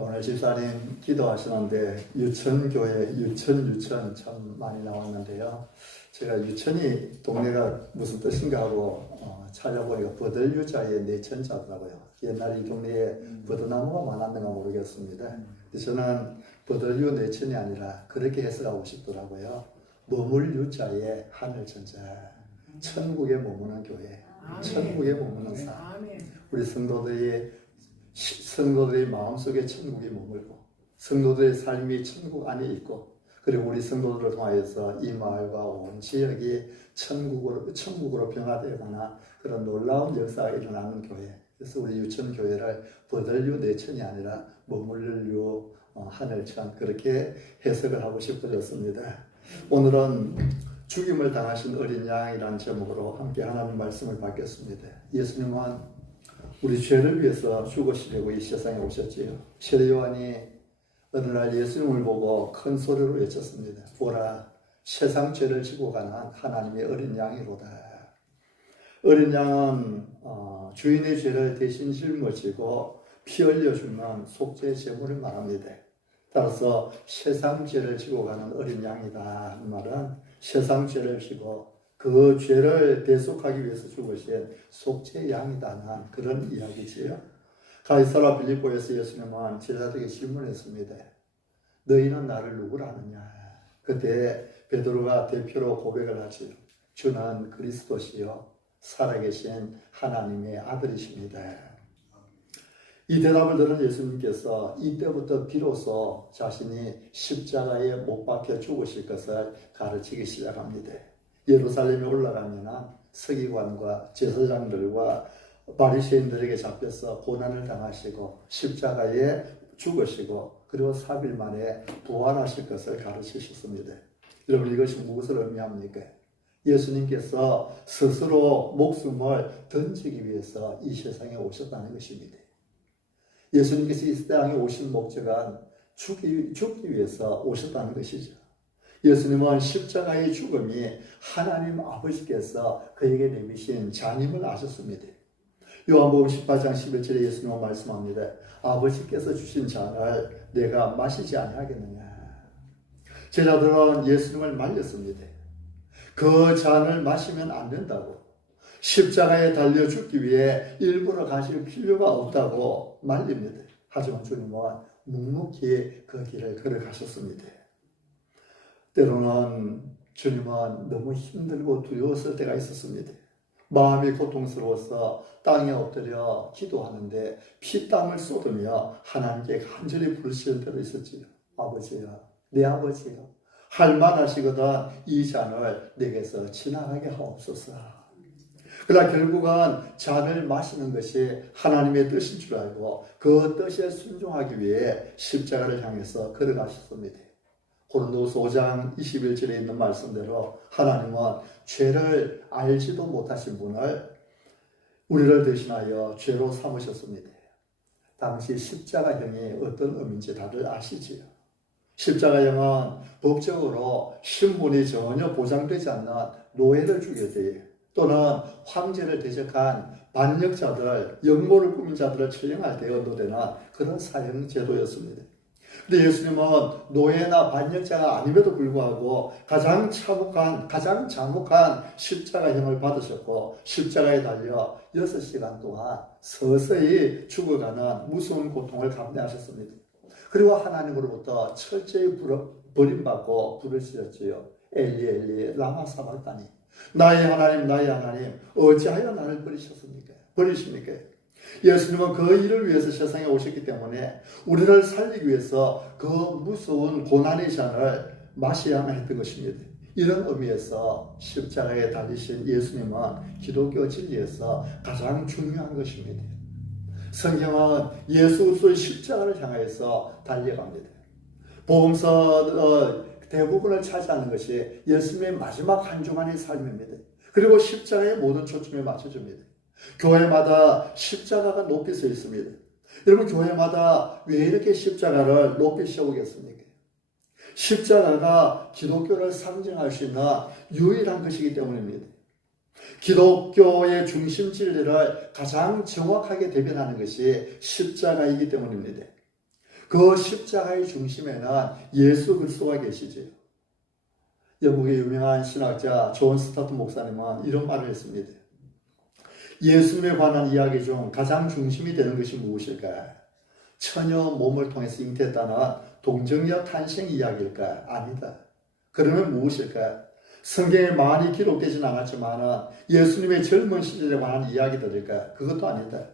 오늘 집사님 기도하시는데 유천교회 유천 참 많이 나왔는데요. 제가 유천이 동네가 무슨 뜻인가 하고 찾아보니까 버들유자의 내천자더라고요. 옛날에 이 동네에 버드나무가 많았는가 모르겠습니다. 저는 버들유 내천이 아니라 그렇게 해석하고 싶더라고요. 머물유자의 하늘천자, 천국에 머무는 교회, 천국에 머무는 삶. 우리 성도들의 마음속에 천국이 머물고 성도들의 삶이 천국 안에 있고, 그리고 우리 성도들을 통하여서 이 마을과 온 지역이 천국으로 변화되거나 그런 놀라운 역사가 일어나는 교회. 그래서 우리 유천교회를 버들유 내천이 아니라 머물유 하늘천, 그렇게 해석을 하고 싶어졌습니다. 오늘은 죽임을 당하신 어린 양이라는 제목으로 함께 하나님 말씀을 받겠습니다. 예수님은 우리 죄를 위해서 죽으시려고 이 세상에 오셨지요. 세례 요한이 어느 날 예수님을 보고 큰 소리로 외쳤습니다. 보라, 세상 죄를 지고 가는 하나님의 어린 양이로다. 어린 양은 주인의 죄를 대신 짊어지고 피 흘려 죽는 속죄 제물을 말합니다. 따라서 세상 죄를 지고 가는 어린 양이다 하는 말은 세상 죄를 지고 그 죄를 대속하기 위해서 죽으신 속죄 양이다는 그런 이야기지요. 가이사라 빌립보에서 예수님은 제자들에게 질문했습니다. 너희는 나를 누구라 하느냐? 그때 베드로가 대표로 고백을 하지요. 주는 그리스도시요 살아계신 하나님의 아들이십니다. 이 대답을 들은 예수님께서 이때부터 비로소 자신이 십자가에 못 박혀 죽으실 것을 가르치기 시작합니다. 예루살렘에 올라가면 서기관과 제사장들과 바리새인들에게 잡혀서 고난을 당하시고 십자가에 죽으시고 그리고 4일 만에 부활하실 것을 가르치셨습니다. 여러분, 이것이 무엇을 의미합니까? 예수님께서 스스로 목숨을 던지기 위해서 이 세상에 오셨다는 것입니다. 예수님께서 이 땅에 오신 목적은 죽기 위해서 오셨다는 것이죠. 예수님은 십자가의 죽음이 하나님 아버지께서 그에게 내미신 잔임을 아셨습니다. 요한복음 18장 11절에 예수님은 말씀합니다. 아버지께서 주신 잔을 내가 마시지 아니하겠느냐. 제자들은 예수님을 말렸습니다. 그 잔을 마시면 안 된다고, 십자가에 달려 죽기 위해 일부러 가실 필요가 없다고 말립니다. 하지만 주님은 묵묵히 그 길을 걸어가셨습니다. 때로는 주님은 너무 힘들고 두려웠을 때가 있었습니다. 마음이 고통스러워서 땅에 엎드려 기도하는데 피땀을 쏟으며 하나님께 간절히 부르시는 때도 있었지요. 아버지여, 내 아버지여, 할만하시거든 이 잔을 내게서 지나가게 하옵소서. 그러나 결국은 잔을 마시는 것이 하나님의 뜻인 줄 알고 그 뜻에 순종하기 위해 십자가를 향해서 걸어가셨습니다. 고린도후서 5장 21절에 있는 말씀대로 하나님은 죄를 알지도 못하신 분을 우리를 대신하여 죄로 삼으셨습니다. 당시 십자가형이 어떤 의미인지 다들 아시지요? 십자가형은 법적으로 신분이 전혀 보장되지 않는 노예를 죽여줘요. 또는 황제를 대적한 반역자들, 역모를 꾸민 자들을 처형할 때 언도되는 그런 사형 제도였습니다. 근데 예수님은 노예나 반역자가 아님에도 불구하고 가장 참혹한 십자가형을 받으셨고 십자가에 달려 6시간 동안 서서히 죽어가는 무서운 고통을 감내하셨습니다. 그리고 하나님으로부터 철저히 버림받고 부르짖었지요. 엘리 엘리 라마 사박다니, 나의 하나님 어찌하여 나를 버리십니까? 예수님은 그 일을 위해서 세상에 오셨기 때문에 우리를 살리기 위해서 그 무서운 고난의 잔을 마셔야만 했던 것입니다. 이런 의미에서 십자가에 달리신 예수님은 기독교 진리에서 가장 중요한 것입니다. 성경은 예수 그리스도의 십자가를 향해서 달려갑니다. 복음서 대부분을 차지하는 것이 예수님의 마지막 한 주간의 삶입니다. 그리고 십자가에 모든 초점이 맞춰집니다. 교회마다 십자가가 높이 서 있습니다. 여러분, 교회마다 왜 이렇게 십자가를 높이 세우겠습니까? 십자가가 기독교를 상징할 수 있는 유일한 것이기 때문입니다. 기독교의 중심 진리를 가장 정확하게 대변하는 것이 십자가이기 때문입니다. 그 십자가의 중심에는 예수 그리스도가 계시지요. 영국의 유명한 신학자 존 스타트 목사님은 이런 말을 했습니다. 예수님에 관한 이야기 중 가장 중심이 되는 것이 무엇일까? 처녀 몸을 통해서 잉태했다는 동정녀 탄생 이야기일까? 아니다. 그러면 무엇일까? 성경에 많이 기록되진 않았지만 예수님의 젊은 시절에 관한 이야기들일까? 그것도 아니다.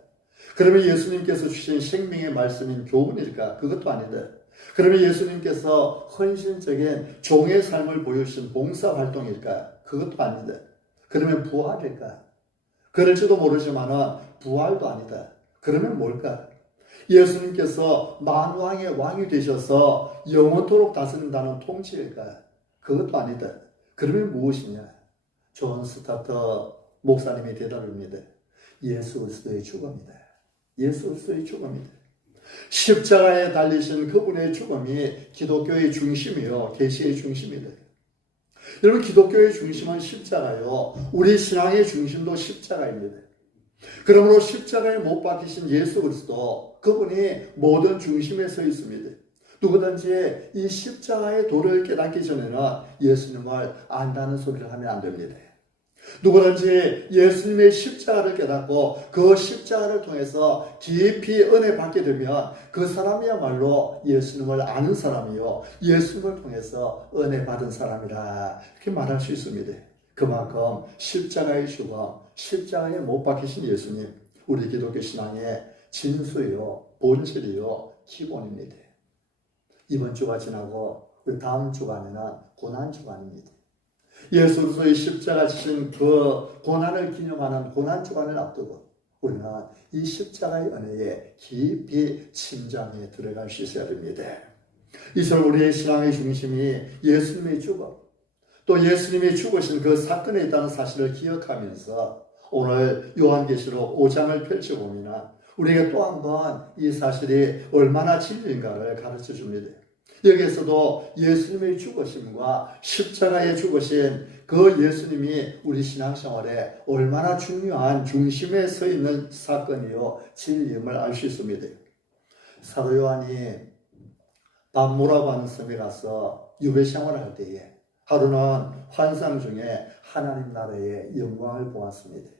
그러면 예수님께서 주신 생명의 말씀인 교훈일까? 그것도 아니다. 그러면 예수님께서 헌신적인 종의 삶을 보여주신 봉사활동일까? 그것도 아니다. 그러면 부활일까? 그럴지도 모르지만 부활도 아니다. 그러면 뭘까? 예수님께서 만왕의 왕이 되셔서 영원토록 다스린다는 통치일까? 그것도 아니다. 그러면 무엇이냐? 존 스타터 목사님의 대답입니다. 예수 그리스도의 죽음이다. 예수 그리스도의 죽음이다. 십자가에 달리신 그분의 죽음이 기독교의 중심이요, 계시의 중심이다. 여러분, 기독교의 중심은 십자가요, 우리 신앙의 중심도 십자가입니다. 그러므로 십자가에 못 박히신 예수 그리스도, 그분이 모든 중심에 서 있습니다. 누구든지 이 십자가의 도를 깨닫기 전에는 예수님을 안다는 소리를 하면 안 됩니다. 누구든지 예수님의 십자가를 깨닫고 그 십자가를 통해서 깊이 은혜 받게 되면 그 사람이야말로 예수님을 아는 사람이요, 예수님을 통해서 은혜 받은 사람이라 이렇게 말할 수 있습니다. 그만큼 십자가의 죽음, 십자가에 못 박히신 예수님, 우리 기독교 신앙의 진수요, 본질이요, 기본입니다. 이번 주가 지나고 우리 다음 주간에는 고난주간입니다. 예수 그리스도의 십자가 지신 그 고난을 기념하는 고난주간을 앞두고 우리는 이 십자가의 은혜에 깊이 침잠에 들어갈 수 있어야 됩니다. 이절 우리의 신앙의 중심이 예수님의 죽음, 또 예수님이 죽으신 그 사건에 있다는 사실을 기억하면서 오늘 요한계시록 5장을 펼쳐보면 우리에게 또 한 번 이 사실이 얼마나 진리인가를 가르쳐 줍니다. 여기에서도 예수님의 죽으심과 십자가에 죽으신 그 예수님이 우리 신앙생활에 얼마나 중요한 중심에 서 있는 사건이요, 진리임을 알 수 있습니다. 사도 요한이 밤모라고 하는 섬에 가서 유배생활을 할 때에 하루는 환상 중에 하나님 나라의 영광을 보았습니다.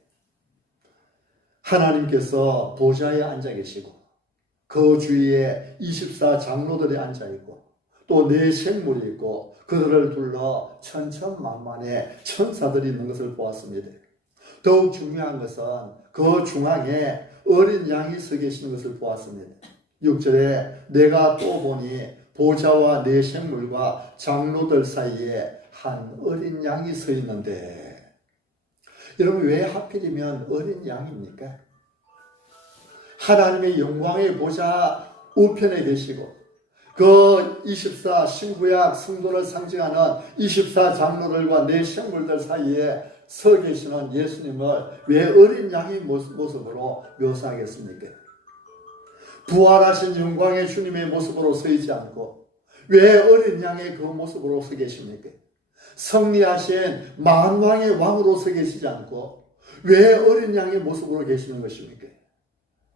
하나님께서 보좌에 앉아 계시고 그 주위에 24 장로들이 앉아 있고 또 네 생물이 있고 그들을 둘러 천천만만의 천사들이 있는 것을 보았습니다. 더욱 중요한 것은 그 중앙에 어린 양이 서 계시는 것을 보았습니다. 6절에 내가 또 보니 보좌와 네 생물과 장로들 사이에 한 어린 양이 서 있는데, 여러분, 왜 하필이면 어린 양입니까? 하나님의 영광의 보좌 우편에 계시고 그 24 신구약 성도를 상징하는 24 장로들과 네 생물들 사이에 서 계시는 예수님을 왜 어린 양의 모습으로 묘사하겠습니까? 부활하신 영광의 주님의 모습으로 서 있지 않고 왜 어린 양의 그 모습으로 서 계십니까? 승리하신 만왕의 왕으로 서 계시지 않고 왜 어린 양의 모습으로 계시는 것입니까?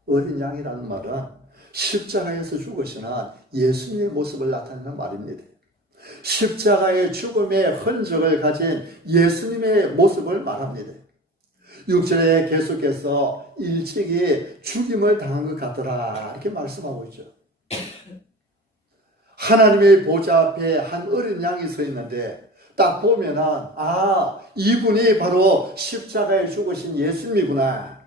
어린 양이라는 말은 십자가에서 죽으시는 예수님의 모습을 나타내는 말입니다. 십자가의 죽음의 흔적을 가진 예수님의 모습을 말합니다. 6절에 계속해서 일찍이 죽임을 당한 것 같더라 이렇게 말씀하고 있죠. 하나님의 보좌 앞에 한 어린 양이 서 있는데 딱 보면은 이분이 바로 십자가에 죽으신 예수님이구나,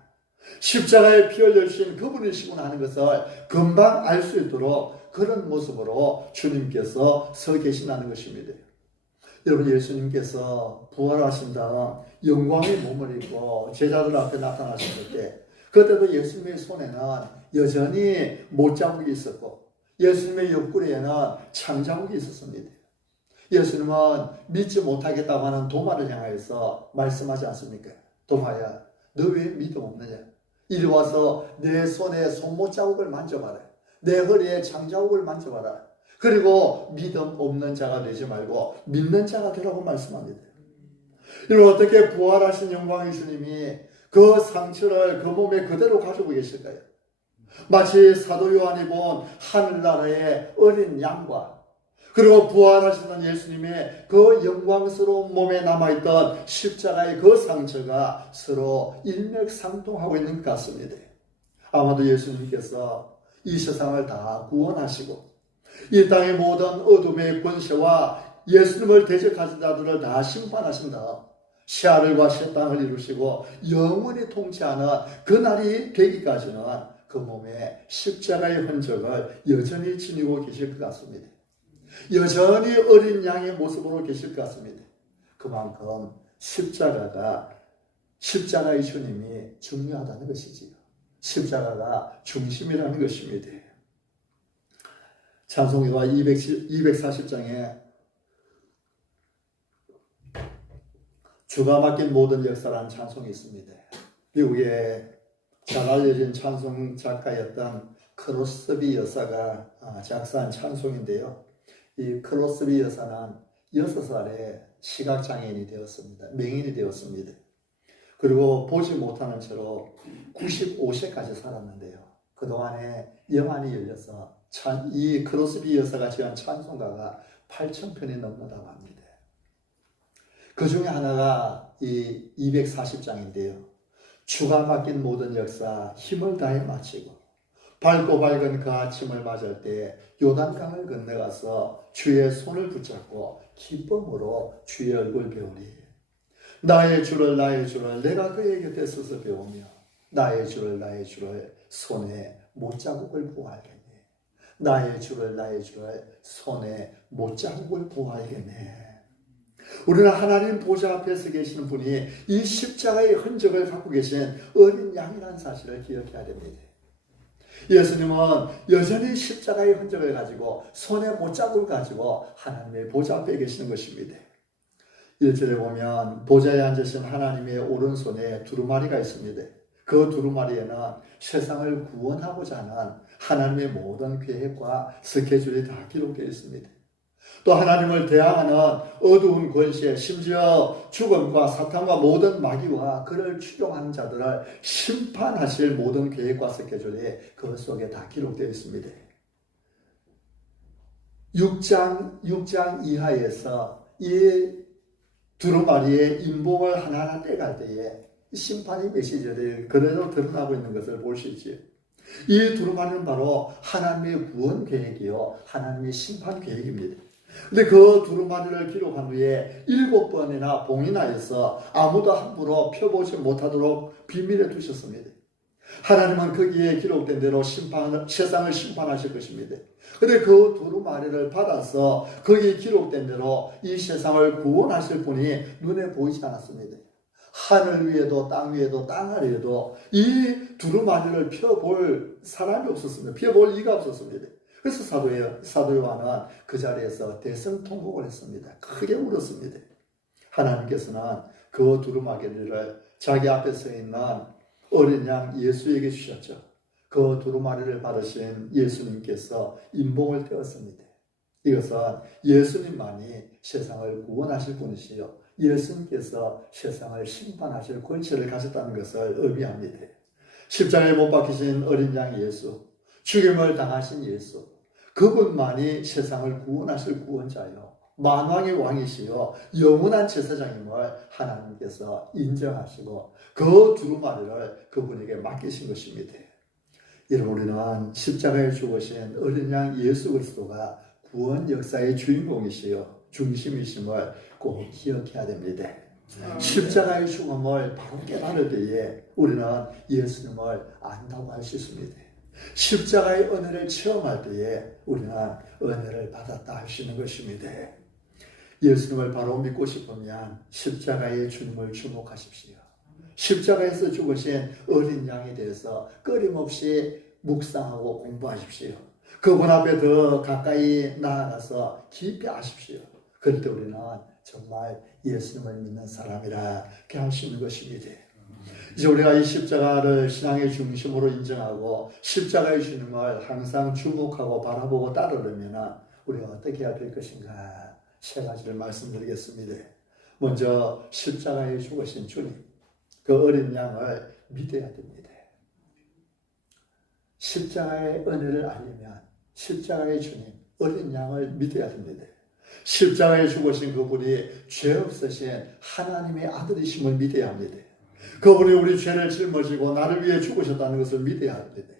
십자가에 피 흘려주신 그분이시구나 하는 것을 금방 알 수 있도록 그런 모습으로 주님께서 서 계신다는 것입니다. 여러분, 예수님께서 부활하신 다음 영광의 몸을 입고 제자들 앞에 나타나셨을 때 그때도 예수님의 손에는 여전히 못자국이 있었고 예수님의 옆구리에는 창자국이 있었습니다. 예수님은 믿지 못하겠다고 하는 도마를 향하여서 말씀하지 않습니까? 도마야, 너 왜 믿음 없느냐? 이리 와서 내 손에 손못자국을 만져봐라. 내 허리에 창자국을 만져봐라. 그리고 믿음 없는 자가 되지 말고 믿는 자가 되라고 말씀합니다. 여러분, 어떻게 부활하신 영광의 주님이 그 상처를 그 몸에 그대로 가지고 계실까요? 마치 사도 요한이 본 하늘나라의 어린 양과 그리고 부활하시는 예수님의 그 영광스러운 몸에 남아있던 십자가의 그 상처가 서로 일맥상통하고 있는 것 같습니다. 아마도 예수님께서 이 세상을 다 구원하시고 이 땅의 모든 어둠의 권세와 예수님을 대적하신 자들을 다 심판하신 다음 새하늘과 새 땅을 이루시고 영원히 통치하는 그날이 되기까지는 그 몸에 십자가의 흔적을 여전히 지니고 계실 것 같습니다. 여전히 어린 양의 모습으로 계실 것 같습니다. 그만큼 십자가의 주님이 중요하다는 것이지요. 십자가가 중심이라는 것입니다. 찬송가 240장에 주가 맡긴 모든 역사라는 찬송이 있습니다. 미국의 잘 알려진 찬송 작가였던 크로스비 여사가 작사한 찬송인데요. 이 크로스비 여사는 6살에 시각장애인이 되었습니다. 맹인이 되었습니다. 그리고 보지 못하는 채로 95세까지 살았는데요. 그동안에 영안이 열려서 이 크로스비 여사가 지은 찬송가가 8,000편이 넘는다고 합니다. 그 중에 하나가 이 240장인데요. 주가 맡긴 모든 역사 힘을 다해 마치고 밝고 밝은 그 아침을 맞을 때 요단강을 건너가서 주의 손을 붙잡고 기쁨으로 주의 얼굴 배우리. 나의 주를 내가 그의 곁에 서서 배우며 나의 주를 손에 못자국을 보아야겠네. 나의 주를 손에 못자국을 보아야겠네. 우리는 하나님 보좌 앞에 서 계시는 분이 이 십자가의 흔적을 갖고 계신 어린 양이라는 사실을 기억해야 됩니다. 예수님은 여전히 십자가의 흔적을 가지고 손에 못자국을 가지고 하나님의 보좌 앞에 계시는 것입니다. 1절에 보면 보좌에 앉으신 하나님의 오른손에 두루마리가 있습니다. 그 두루마리에는 세상을 구원하고자 하는 하나님의 모든 계획과 스케줄이 다 기록되어 있습니다. 또 하나님을 대항하는 어두운 권세, 심지어 죽음과 사탄과 모든 마귀와 그를 추종하는 자들을 심판하실 모든 계획과 스케줄이 그 속에 다 기록되어 있습니다. 6장 이하에서 이 두루마리의 인봉을 하나하나 떼갈 때에 심판의 메시지들이 그대로 드러나고 있는 것을 볼 수 있지요. 이 두루마리는 바로 하나님의 구원 계획이요, 하나님의 심판 계획입니다. 근데 그 두루마리를 기록한 후에 7번이나 봉인하여서 아무도 함부로 펴보지 못하도록 비밀에 두셨습니다. 하나님은 거기에 기록된 대로 세상을 심판하실 것입니다. 그런데 그 두루마리를 받아서 거기에 기록된 대로 이 세상을 구원하실 분이 눈에 보이지 않았습니다. 하늘 위에도 땅 위에도 땅 아래에도 이 두루마리를 펴볼 사람이 없었습니다. 펴볼 이가 없었습니다. 그래서 사도 요한은 그 자리에서 대성통곡을 했습니다. 크게 울었습니다. 하나님께서는 그 두루마리를 자기 앞에 서 있는 어린 양 예수에게 주셨죠. 그 두루마리를 받으신 예수님께서 인봉을 떼었습니다. 이것은 예수님만이 세상을 구원하실 분이시요, 예수님께서 세상을 심판하실 권세를 가졌다는 것을 의미합니다. 십자가에 못 박히신 어린 양 예수, 죽임을 당하신 예수, 그분만이 세상을 구원하실 구원자요, 만왕의 왕이시요 영원한 제사장임을 하나님께서 인정하시고 그 두루마리를 그분에게 맡기신 것입니다. 이런 우리는 십자가에 죽으신 어린 양 예수 그리스도가 구원 역사의 주인공이시요 중심이심을 꼭 기억해야 됩니다. 십자가의 죽음을 바로 깨달을 때에 우리는 예수님을 안다고 할 수 있습니다. 십자가의 은혜를 체험할 때에 우리는 은혜를 받았다 할 수 있는 것입니다. 예수님을 바로 믿고 싶으면 십자가의 주님을 주목하십시오. 십자가에서 죽으신 어린 양에 대해서 끊임없이 묵상하고 공부하십시오. 그분 앞에 더 가까이 나아가서 깊이 아십시오. 그럴 때 우리는 정말 예수님을 믿는 사람이라 할 수 있는 것입니다. 이제 우리가 이 십자가를 신앙의 중심으로 인정하고 십자가의 주님을 항상 주목하고 바라보고 따르려면 우리가 어떻게 해야 될 것인가, 세 가지를 말씀드리겠습니다. 먼저 십자가에 죽으신 주님, 그 어린 양을 믿어야 됩니다. 십자가의 은혜를 알려면 십자가의 주님, 어린 양을 믿어야 됩니다. 십자가에 죽으신 그분이 죄 없으신 하나님의 아들이심을 믿어야 합니다. 그분이 우리 죄를 짊어지고 나를 위해 죽으셨다는 것을 믿어야 합니다.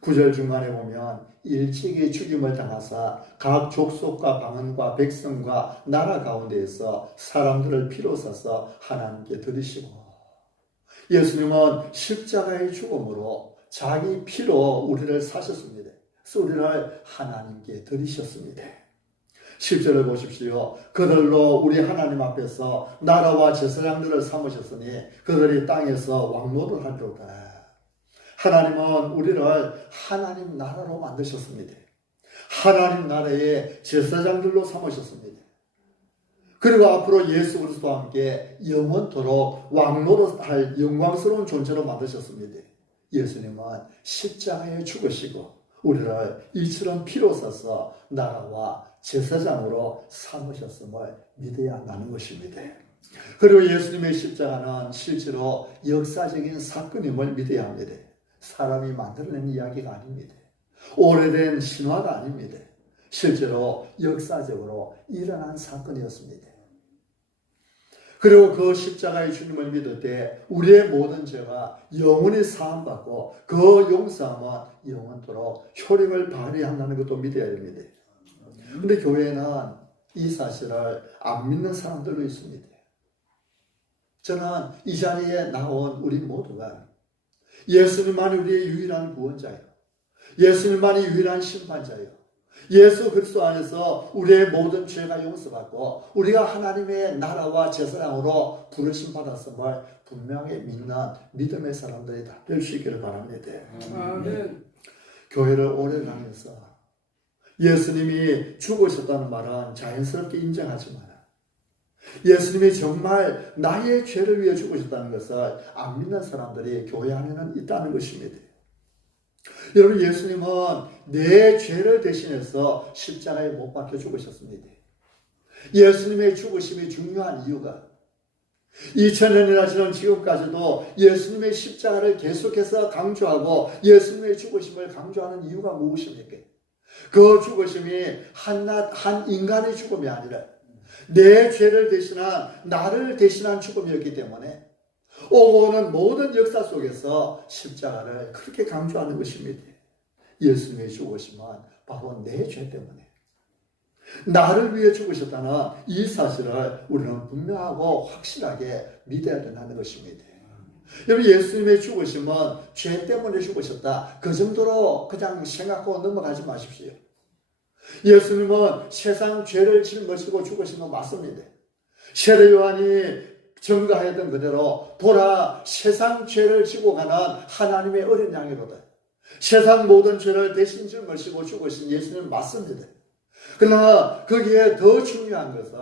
9절 중간에 보면 일찍이 죽임을 당하사 각 족속과 방언과 백성과 나라 가운데에서 사람들을 피로 써서 하나님께 드리시고, 예수님은 십자가의 죽음으로 자기 피로 우리를 사셨습니다. 그래서 우리를 하나님께 드리셨습니다. 10절을 보십시오. 그들로 우리 하나님 앞에서 나라와 제사장들을 삼으셨으니 그들이 땅에서 왕노를 하리로다. 하나님은 우리를 하나님 나라로 만드셨습니다. 하나님 나라의 제사장들로 삼으셨습니다. 그리고 앞으로 예수 그리스도와 함께 영원토록 왕노릇할 영광스러운 존재로 만드셨습니다. 예수님은 십자가에 죽으시고 우리를 이처럼 피로 써서 나라와 제사장으로 삼으셨음을 믿어야 한다는 것입니다. 그리고 예수님의 십자가는 실제로 역사적인 사건임을 믿어야 합니다. 사람이 만들어낸 이야기가 아닙니다. 오래된 신화가 아닙니다. 실제로 역사적으로 일어난 사건이었습니다. 그리고 그 십자가의 주님을 믿을 때 우리의 모든 죄가 영원히 사함받고 그 용서함은 영원토록 효력을 발휘한다는 것도 믿어야 됩니다. 그런데 교회는 이 사실을 안 믿는 사람들도 있습니다. 저는 이 자리에 나온 우리 모두가 예수님만이 우리의 유일한 구원자예요. 예수님만이 유일한 심판자예요. 예수 그리스도 안에서 우리의 모든 죄가 용서받고 우리가 하나님의 나라와 제사장으로 부르심 받았음을 분명히 믿는 믿음의 사람들이 다 될 수 있기를 바랍니다. 아멘. 교회를 오래 다니면서 예수님이 죽으셨다는 말은 자연스럽게 인정하지만 예수님이 정말 나의 죄를 위해 죽으셨다는 것을 안 믿는 사람들이 교회 안에는 있다는 것입니다. 여러분, 예수님은 내 죄를 대신해서 십자가에 못 박혀 죽으셨습니다. 예수님의 죽으심이 중요한 이유가 2000년이나 지난 지금까지도 예수님의 십자가를 계속해서 강조하고 예수님의 죽으심을 강조하는 이유가 무엇입니까? 그 죽으심이 한 인간의 죽음이 아니라 내 죄를 대신한, 나를 대신한 죽음이었기 때문에 오고 오는 모든 역사 속에서 십자가를 그렇게 강조하는 것입니다. 예수님의 죽으심은 바로 내 죄 때문에 나를 위해 죽으셨다는 이 사실을 우리는 분명하고 확실하게 믿어야 된다는 것입니다. 여러분, 예수님의 죽으심은 죄 때문에 죽으셨다, 그 정도로 그냥 생각하고 넘어가지 마십시오. 예수님은 세상 죄를 짊어지고 죽으신 건 맞습니다. 세례 요한이 증거하였던 그대로 보라, 세상 죄를 지고 가는 하나님의 어린 양이로다. 세상 모든 죄를 대신 짊어지고 죽으신 예수님 맞습니다. 그러나 거기에 더 중요한 것은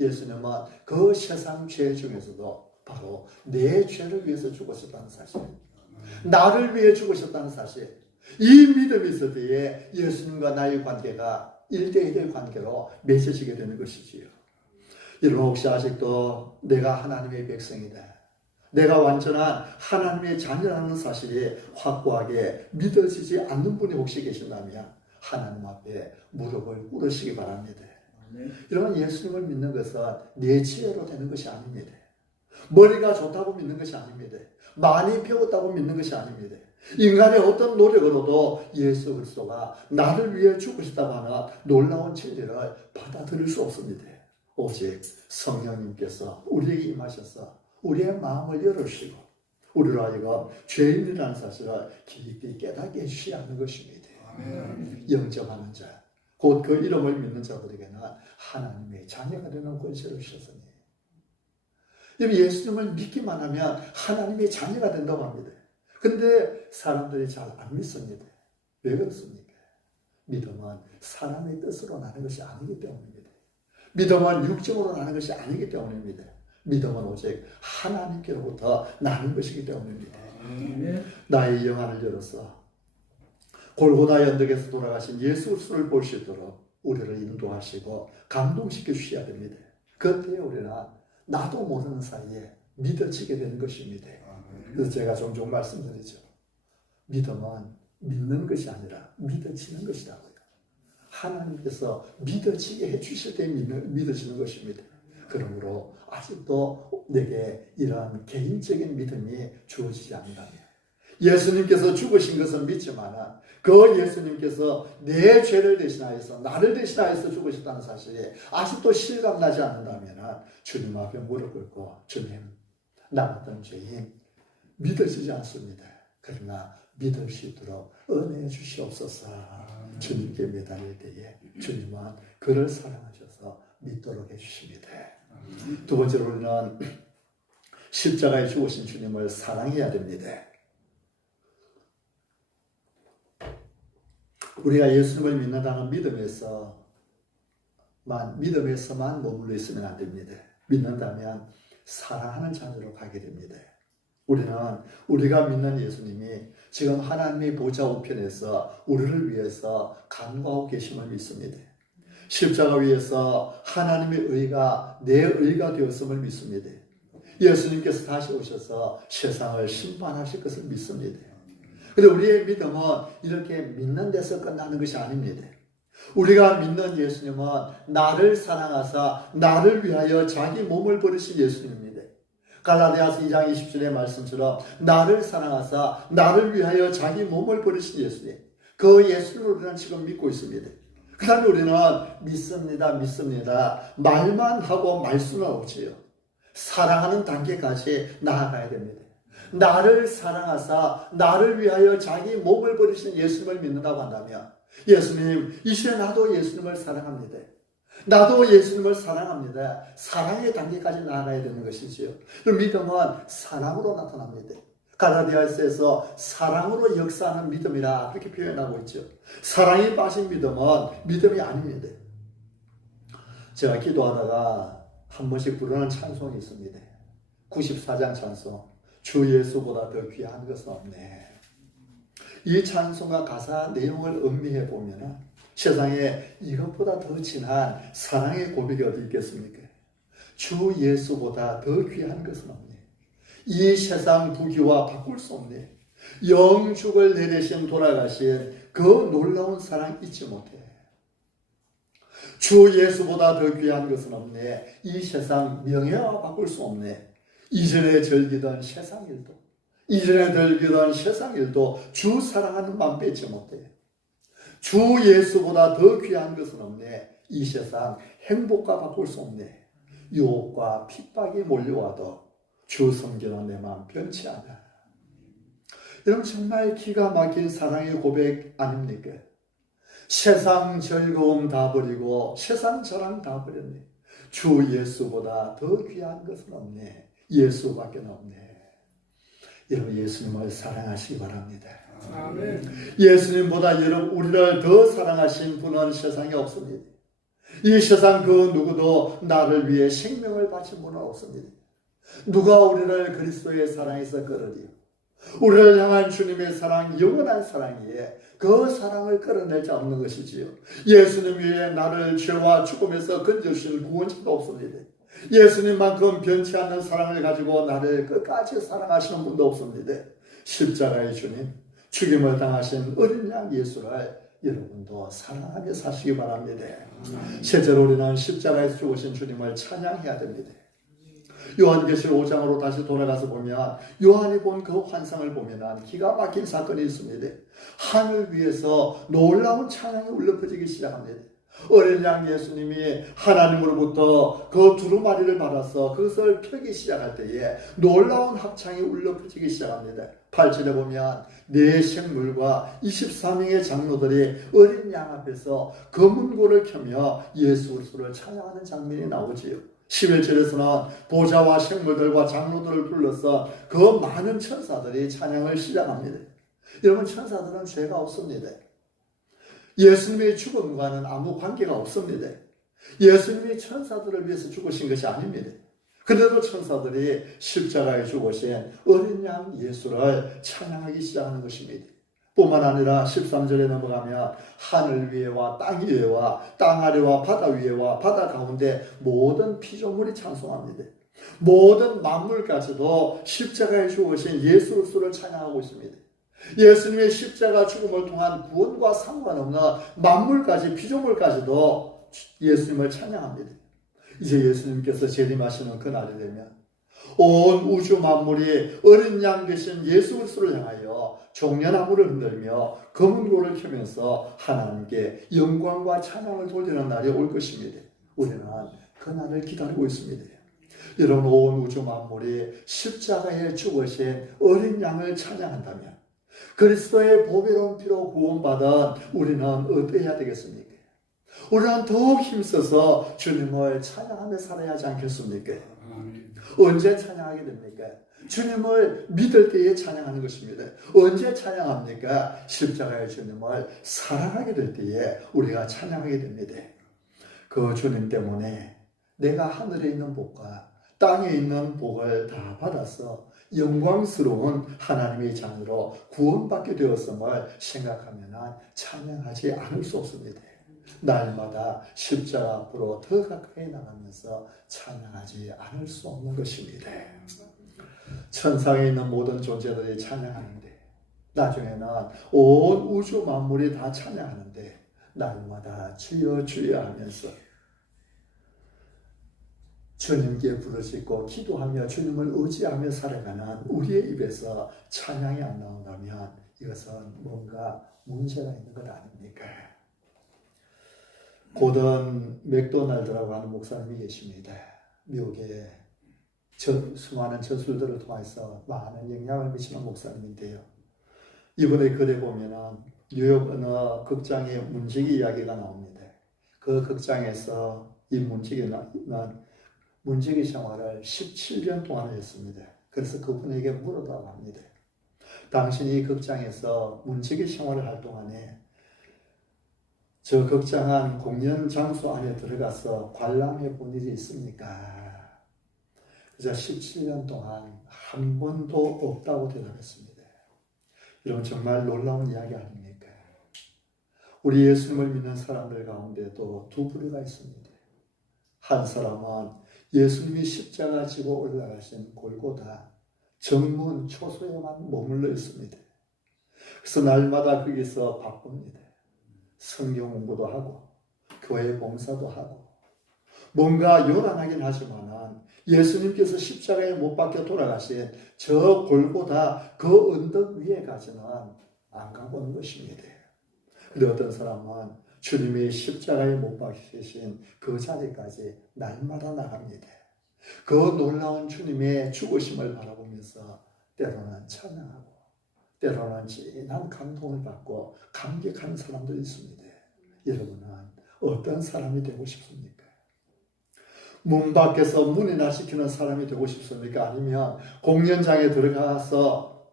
예수님은 그 세상 죄 중에서도 바로 내 죄를 위해서 죽으셨다는 사실, 나를 위해 죽으셨다는 사실, 이 믿음이 있을 때에 예수님과 나의 관계가 1대1의 관계로 맺어지게 되는 것이지요. 여러분, 혹시 아직도 내가 하나님의 백성이다, 내가 완전한 하나님의 자녀라는 사실이 확고하게 믿어지지 않는 분이 혹시 계신다면 하나님 앞에 무릎을 꿇으시기 바랍니다. 여러분, 예수님을 믿는 것은 내 지혜로 되는 것이 아닙니다. 머리가 좋다고 믿는 것이 아닙니다. 많이 배웠다고 믿는 것이 아닙니다. 인간의 어떤 노력으로도 예수 그리스도가 나를 위해 죽으셨다고 하는 놀라운 진리를 받아들일 수 없습니다. 오직 성령님께서 우리에게 임하셔서 우리의 마음을 열으시고 우리로 하여금 죄인이라는 사실을 깊이 깨닫게 해주셔야 하는 것입니다. 아멘. 영접하는 자, 곧 그 이름을 믿는 자들에게는 하나님의 자녀가 되는 권세를 주셨으니, 예수님을 믿기만 하면 하나님의 자녀가 된다고 합니다. 근데 사람들이 잘 안 믿습니다. 왜 그렇습니까? 믿음은 사람의 뜻으로 나는 것이 아니기 때문입니다. 믿음은 육적으로 나는 것이 아니기 때문입니다. 믿음은 오직 하나님께로부터 나는 것이기 때문입니다. 나의 영안을 열어서 골고다 언덕에서 돌아가신 예수 그리스도를 볼 수 있도록 우리를 인도하시고 감동시켜 주셔야 됩니다. 그때 우리는 나도 모르는 사이에 믿어지게 되는 것입니다. 그래서 제가 종종 말씀드리죠. 믿음은 믿는 것이 아니라 믿어지는 것이라고요. 하나님께서 믿어지게 해주실 때 믿어지는 것입니다. 그러므로 아직도 내게 이러한 개인적인 믿음이 주어지지 않는다면, 예수님께서 죽으신 것은 믿지만 그 예수님께서 내 죄를 대신하여서 나를 대신하여서 죽으셨다는 사실이 아직도 실감나지 않는다면 주님 앞에 무릎 꿇고 주님, 나 같은 죄인 믿어지지 않습니다. 그러나 믿을 수 있도록 은혜해 주시옵소서. 주님께 매달릴 때에 주님은 그를 사랑하셔서 믿도록 해주십니다. 두 번째로 우리는 십자가에 죽으신 주님을 사랑해야 됩니다. 우리가 예수님을 믿는다는 믿음에서만 머물러 있으면 안 됩니다. 믿는다면 사랑하는 자녀로 가게 됩니다. 우리가 믿는 예수님이 지금 하나님의 보좌 우편에서 우리를 위해서 간구하고 계심을 믿습니다. 십자가 위에서 하나님의 의가 내 의가 되었음을 믿습니다. 예수님께서 다시 오셔서 세상을 심판하실 것을 믿습니다. 그런데 우리의 믿음은 이렇게 믿는 데서 끝나는 것이 아닙니다. 우리가 믿는 예수님은 나를 사랑하사 나를 위하여 자기 몸을 버리신 예수님입니다. 갈라디아서 2장 20절의 말씀처럼 나를 사랑하사 나를 위하여 자기 몸을 버리신 예수님, 그 예수님을 우리는 지금 믿고 있습니다. 그 다음에 우리는 믿습니다 말만 하고 말수는 없지요. 사랑하는 단계까지 나아가야 됩니다. 나를 사랑하사 나를 위하여 자기 몸을 버리신 예수님을 믿는다고 한다면, 예수님, 이제 나도 예수님을 사랑합니다. 나도 예수님을 사랑합니다. 사랑의 단계까지 나아가야 되는 것이지요. 믿음은 사랑으로 나타납니다. 갈라디아서에서 사랑으로 역사하는 믿음이라 그렇게 표현하고 있죠. 사랑이 빠진 믿음은 믿음이 아닙니다. 제가 기도하다가 한 번씩 부르는 찬송이 있습니다. 94장 찬송, 주 예수보다 더 귀한 것은 없네. 이 찬송과 가사 내용을 음미해 보면 세상에 이것보다 더 진한 사랑의 고백이 어디 있겠습니까? 주 예수보다 더 귀한 것은 없네. 이 세상 부귀와 바꿀 수 없네. 영죽을 내리신 돌아가신 그 놀라운 사랑 잊지 못해. 주 예수보다 더 귀한 것은 없네. 이 세상 명예와 바꿀 수 없네. 이전에 즐기던 세상 일도 주 사랑하는 마음 뺏지 못해. 주 예수보다 더 귀한 것은 없네. 이 세상 행복과 바꿀 수 없네. 유혹과 핍박이 몰려와도 주 섬기는 내 마음 변치 않아. 여러분, 정말 기가 막힌 사랑의 고백 아닙니까? 세상 즐거움 다 버리고 세상 자랑 다 버렸네. 주 예수보다 더 귀한 것은 없네. 예수밖에 없네. 여러분, 예수님을 사랑하시기 바랍니다. 아멘. 예수님보다 여러분 우리를 더 사랑하신 분은 세상에 없습니다. 이 세상 그 누구도 나를 위해 생명을 바친 분은 없습니다. 누가 우리를 그리스도의 사랑에서 끌어들여 우리를 향한 주님의 사랑, 영원한 사랑이에 그 사랑을 끌어낼 자 없는 것이지요. 예수님 위에 나를 죄와 죽음에서 건져주실 구원자도 없습니다. 예수님만큼 변치 않는 사랑을 가지고 나를 끝까지 사랑하시는 분도 없습니다. 십자가의 주님, 죽임을 당하신 어린 양 예수를 여러분도 사랑하며 사시기 바랍니다. 셋째로 우리는 십자가에서 죽으신 주님을 찬양해야 됩니다. 요한계시록 5장으로 다시 돌아가서 보면 요한이 본 그 환상을 보면 기가 막힌 사건이 있습니다. 하늘 위에서 놀라운 찬양이 울려 퍼지기 시작합니다. 어린 양 예수님이 하나님으로부터 그 두루마리를 받아서 그것을 펴기 시작할 때에 놀라운 합창이 울려 퍼지기 시작합니다. 8절에 보면 네 생물과 24명의 장로들이 어린 양 앞에서 검은고를 켜며 예수 그리스도를 찬양하는 장면이 나오지요. 11절에서는 보좌와 생물들과 장로들을 불러서 그 많은 천사들이 찬양을 시작합니다. 여러분, 천사들은 죄가 없습니다. 예수님의 죽음과는 아무 관계가 없습니다. 예수님이 천사들을 위해서 죽으신 것이 아닙니다. 그래도 천사들이 십자가에 죽으신 어린 양 예수를 찬양하기 시작하는 것입니다. 뿐만 아니라 13절에 넘어가면 하늘 위에와 땅 위에와 땅 아래와 바다 위에와 바다 가운데 모든 피조물이 찬송합니다. 모든 만물까지도 십자가에 죽으신 예수 그리스도를 찬양하고 있습니다. 예수님의 십자가 죽음을 통한 구원과 상관없는 만물까지 피조물까지도 예수님을 찬양합니다. 이제 예수님께서 재림하시는 그날이 되면 온 우주 만물이 어린 양 되신 예수 그리스도를 향하여 종려나무를 흔들며 검은고를 켜면서 하나님께 영광과 찬양을 돌리는 날이 올 것입니다. 우리는 그 날을 기다리고 있습니다. 이런 온 우주 만물이 십자가에 죽으신 어린 양을 찬양한다면 그리스도의 보배로운 피로 구원받은 우리는 어떠해야 되겠습니까? 우리는 더욱 힘써서 주님을 찬양하며 살아야 하지 않겠습니까? 언제 찬양하게 됩니까? 주님을 믿을 때에 찬양하는 것입니다. 언제 찬양합니까? 십자가의 주님을 사랑하게 될 때에 우리가 찬양하게 됩니다. 그 주님 때문에 내가 하늘에 있는 복과 땅에 있는 복을 다 받아서 영광스러운 하나님의 자녀로 구원받게 되었음을 생각하면 찬양하지 않을 수 없습니다. 날마다 십자가 앞으로 더 가까이 나가면서 찬양하지 않을 수 없는 것입니다. 천상에 있는 모든 존재들이 찬양하는데 나중에는 온 우주 만물이 다 찬양하는데 날마다 주여 주여 하면서 주님께 부르짖고 기도하며 주님을 의지하며 살아가는 우리의 입에서 찬양이 안 나온다면 이것은 뭔가 문제가 있는 것 아닙니까? 고던 맥도날드라고 하는 목사님이 계십니다. 미국의 수많은 저술들을 통해서 많은 영향을 미치는 목사님인데요. 이번에 글에 보면은 뉴욕 어느 극장의 문지기 이야기가 나옵니다. 그 극장에서 이 문지기 생활을 17년 동안 했습니다. 그래서 그분에게 물었다고 합니다. 당신이 극장에서 문지기 생활을 할 동안에 저 극장한 공연 장소 안에 들어가서 관람해 본 일이 있습니까? 그저 17년 동안 한 번도 없다고 대답했습니다. 이런 정말 놀라운 이야기 아닙니까? 우리 예수님을 믿는 사람들 가운데도 두 부류가 있습니다. 한 사람은 예수님이 십자가 지고 올라가신 골고다 정문 초소에만 머물러 있습니다. 그래서 날마다 거기서 바쁩니다. 성경 공부도 하고 교회 봉사도 하고 뭔가 요란하긴 하지만 예수님께서 십자가에 못 박혀 돌아가신 저 골고다 그 언덕 위에까지는 안 가보는 것입니다. 그런데 어떤 사람은 주님이 십자가에 못 박히신 그 자리까지 날마다 나갑니다. 그 놀라운 주님의 죽으심을 바라보면서 때로는 찬양하고 때로는 진한 감동을 받고 감격하는 사람도 있습니다. 여러분은 어떤 사람이 되고 싶습니까? 문 밖에서 문이나 시키는 사람이 되고 싶습니까? 아니면 공연장에 들어가서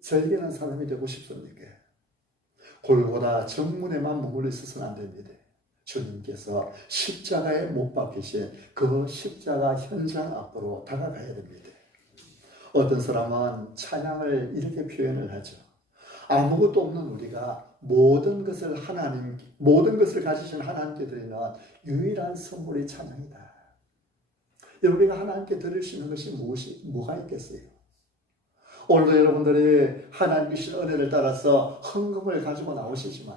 즐기는 사람이 되고 싶습니까? 골고다 정문에만 머물러 있어서는 안 됩니다. 주님께서 십자가에 못 박히신 그 십자가 현장 앞으로 다가가야 됩니다. 어떤 사람은 찬양을 이렇게 표현을 하죠. 아무것도 없는 우리가 모든 것을 가지신 하나님께 드리는 유일한 선물이 찬양이다. 우리가 하나님께 드릴 수 있는 것이 뭐가 있겠어요? 오늘도 여러분들이 하나님 주신 은혜를 따라서 헌금을 가지고 나오시지만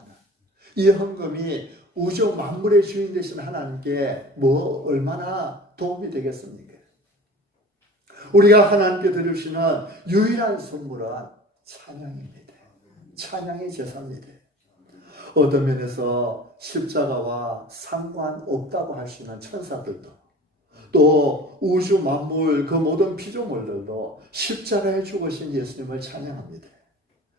이 헌금이 우주 만물의 주인 되신 하나님께 얼마나 도움이 되겠습니까? 우리가 하나님께 드릴 수 있는 유일한 선물은 찬양입니다. 찬양이 제사입니다. 어떤 면에서 십자가와 상관없다고 할 수 있는 천사들도 또 우주 만물 그 모든 피조물들도 십자가에 죽으신 예수님을 찬양합니다.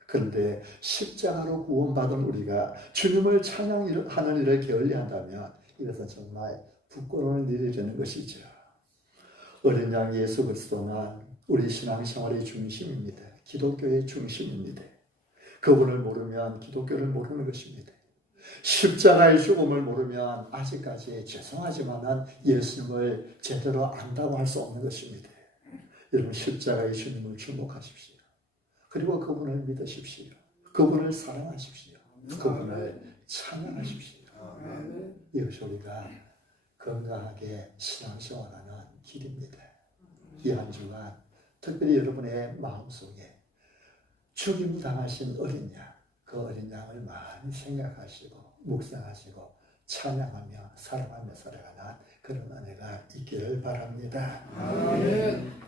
그런데 십자가로 구원받은 우리가 주님을 찬양하는 일을 게을리한다면 이것은 정말 부끄러운 일이 되는 것이죠. 어린 양 예수 그리스도는 우리 신앙생활의 중심입니다. 기독교의 중심입니다. 그분을 모르면 기독교를 모르는 것입니다. 십자가의 죽음을 모르면 아직까지 죄송하지만 예수님을 제대로 안다고 할 수 없는 것입니다. 여러분 십자가의 주님을 주목하십시오. 그리고 그분을 믿으십시오. 그분을 사랑하십시오. 그분을 찬양하십시오. 이것이 우리가 건강하게 신앙생활하는 길입니다. 이 한 주간 특별히 여러분의 마음속에 죽임 당하신 어린 양, 그 어린 양을 많이 생각하시고 묵상하시고 찬양하며 사랑하며 살아가는 그런 은혜가 있기를 바랍니다. 아멘.